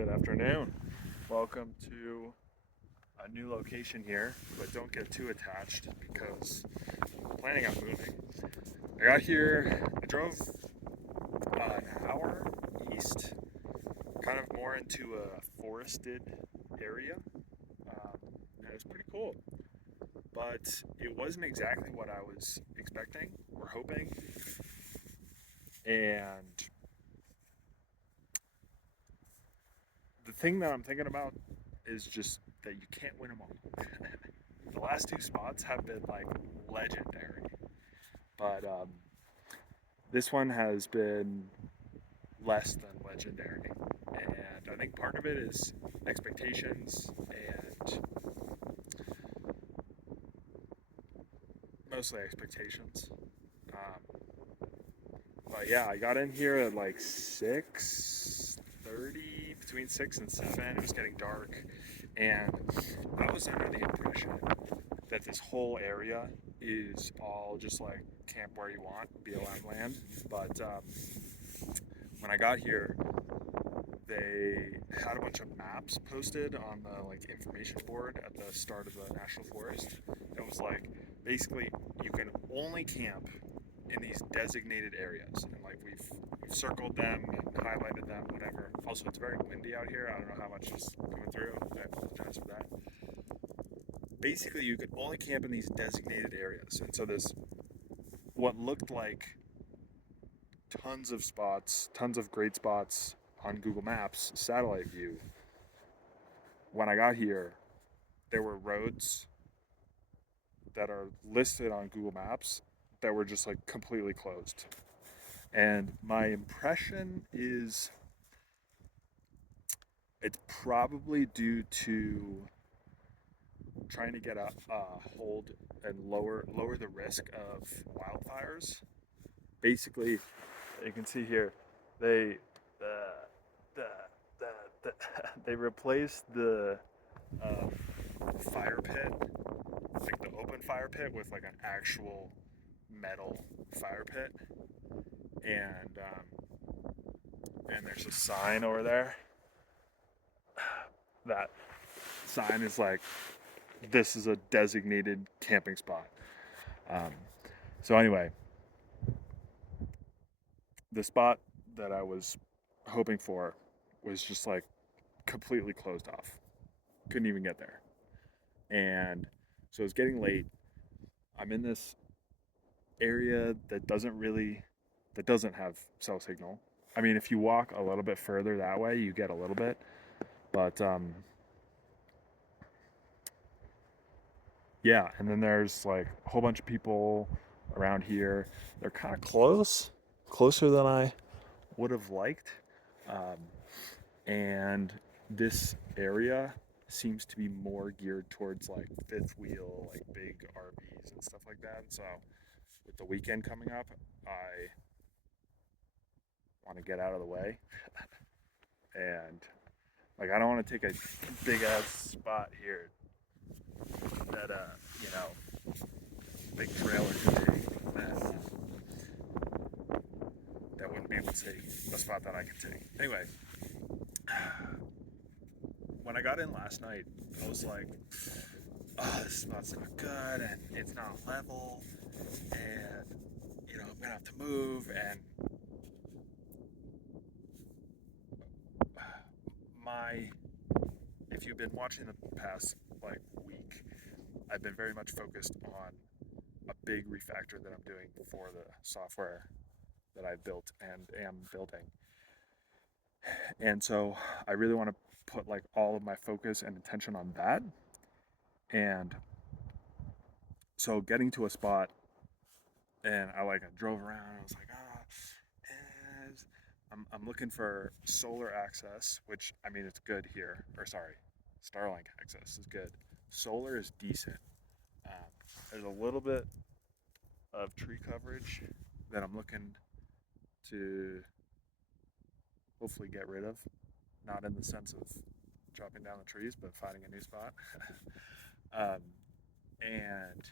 Good afternoon. Welcome to a new location here, but don't get too attached because I'm planning on moving. I got here, I drove an hour east, kind of more into a forested area, and it was pretty cool. But it wasn't exactly what I was expecting or hoping, and the thing that I'm thinking about is just that you can't win them all. The last two spots have been like legendary, but this one has been less than legendary. And I think part of it is expectations and mostly expectations. Um, but yeah, I got in here at like 6:30, between 6 and 7. It was getting dark, and I was under the impression that this whole area is all just like camp where you want, BLM land. But when I got here, they had a bunch of maps posted on the like information board at the start of the national forest. It was like basically you can only camp in these designated areas, and like we've circled them and highlighted them, whatever. Also, it's very windy out here. I don't know how much is coming through. I apologize for that. Basically, you could only camp in these designated areas, and so this what looked like tons of spots, tons of great spots on Google Maps satellite view. When I got here, there were roads that are listed on Google Maps that were just like completely closed. And my impression is it's probably due to trying to get a hold and lower the risk of wildfires. Basically, you can see here they the, the, the they replaced the uh, fire pit, like the open fire pit, with like an actual metal fire pit, and there's a sign over there. That sign is like, this is a designated camping spot. Um, so anyway, the spot that I was hoping for was just like completely closed off. Couldn't even get there. And so it's getting late. I'm in this area that doesn't have cell signal. I mean, if you walk a little bit further that way, you get a little bit, but yeah. And then there's like a whole bunch of people around here. They're kind of closer than I would have liked. Um, and this area seems to be more geared towards like fifth wheel, like big RVs and stuff like that. So with the weekend coming up, I want to get out of the way, and like I don't want to take a big ass spot here that you know, big trailer could take that wouldn't be able to take a spot that I could take. Anyway, when I got in last night, I was like, oh, this spot's not good and it's not level, and you know, I'm gonna have to move. And my, if you've been watching the past like week, I've been very much focused on a big refactor that I'm doing for the software that I built and am building. And so I really want to put like all of my focus and attention on that. And so getting to a spot, and I drove around and I was like, I'm looking for solar access, which I mean, it's good here. Or sorry, Starlink access is good. Solar is decent. Um, there's a little bit of tree coverage that I'm looking to hopefully get rid of. Not in the sense of chopping down the trees, but finding a new spot. um, and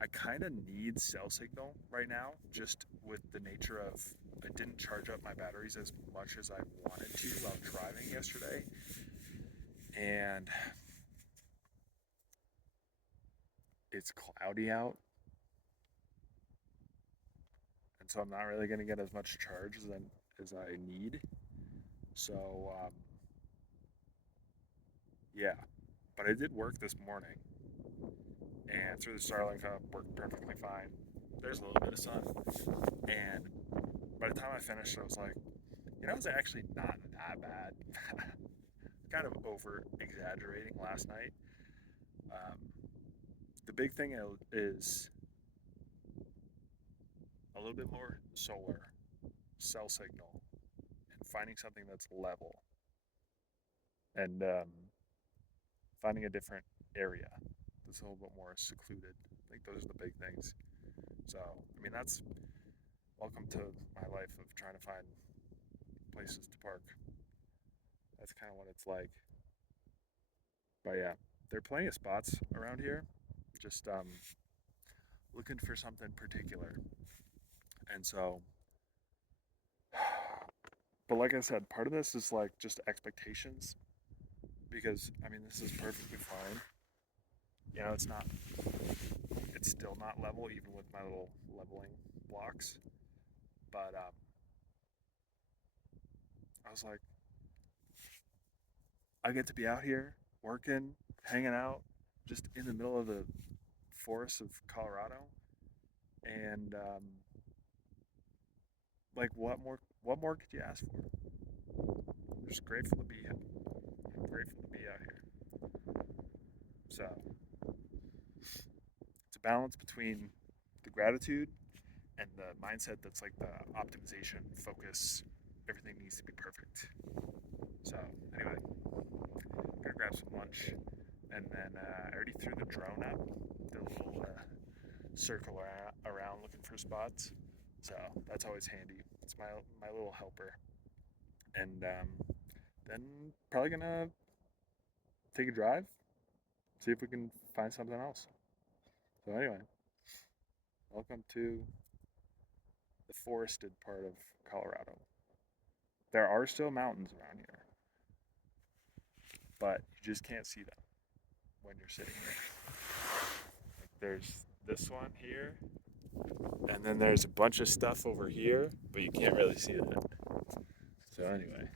I kind of need cell signal right now, just with the nature of I didn't charge up my batteries as much as I wanted to while driving yesterday, and it's cloudy out, and so I'm not really going to get as much charge as I need. So yeah, but it did work this morning, and through the Starlink hub worked perfectly fine. There's a little bit of sun, and by the time I finished, I was like, it's actually not that bad. Kind of over exaggerating last night. Um, the big thing is a little bit more solar cell signal and finding something that's level and finding a different area that's a little bit more secluded. I think those are the big things. So, I mean, that's welcome to my life of trying to find places to park. That's kind of what it's like. But yeah, there are plenty of spots around here. Just looking for something particular. And so, but like I said, part of this is like just expectations because I mean, this is perfectly fine. It's not, it's still not level even with my little leveling blocks. But I was like, I get to be out here working, hanging out, just in the middle of the forests of Colorado, and like, What more could you ask for? I'm just grateful to be here. I'm grateful to be out here. So it's a balance between the gratitude and the mindset that's like the optimization focus. Everything needs to be perfect. So anyway, I'm gonna grab some lunch, and then I already threw the drone up, the little circle around looking for spots. So that's always handy. It's my little helper, and then probably gonna take a drive, see if we can find something else. So anyway, welcome to the forested part of Colorado. There are still mountains around here, but you just can't see them when you're sitting there. Like there's this one here, and then there's a bunch of stuff over here, but you can't really see that. So anyway,